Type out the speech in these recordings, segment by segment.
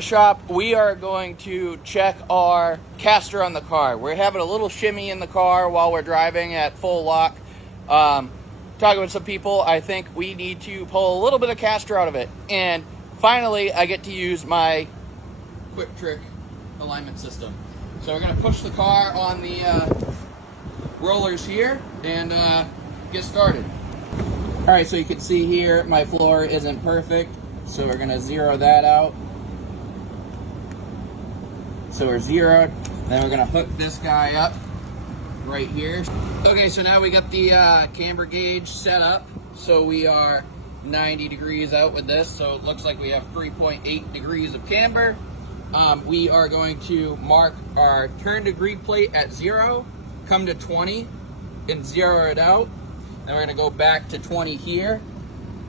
the shop, we are going to check our caster on the car. We're having a little shimmy in the car while we're driving at full lock. Talking with some people, I think we need to pull a little bit of caster out of it. And finally, I get to use my QuickTrick Alignment System. So we're going to push the car on the rollers here and get started. All right, so you can see here my floor isn't perfect, so we're going to zero that out. So we're zeroed, then we're going to hook this guy up right here. Okay, so now we got the camber gauge set up, so we are 90 degrees out with this, so it looks like we have 3.8 degrees of camber. We are going to mark our turn degree plate at 0, come to 20 and zero it out. Then we're going to go back to 20 here,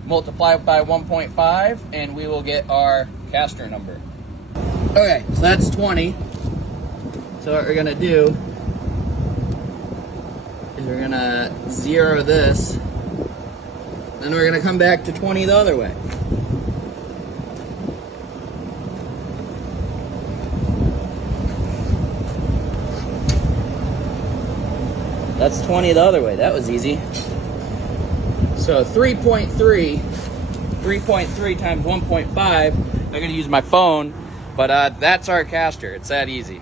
multiply it by 1.5, and we will get our caster number. Okay, so that's 20. So what we're going to do is we're going to zero this, then we're going to come back to 20 the other way. That's 20 the other way. That was easy. So 3.3 times 1.5, I'm going to use my phone, but that's our caster. It's that easy.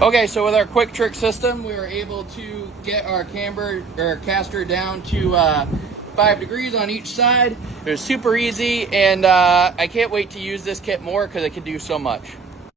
Okay, so with our QuickTrick system, we were able to get our camber or caster down to 5 degrees on each side. It was super easy, and I can't wait to use this kit more because it can do so much.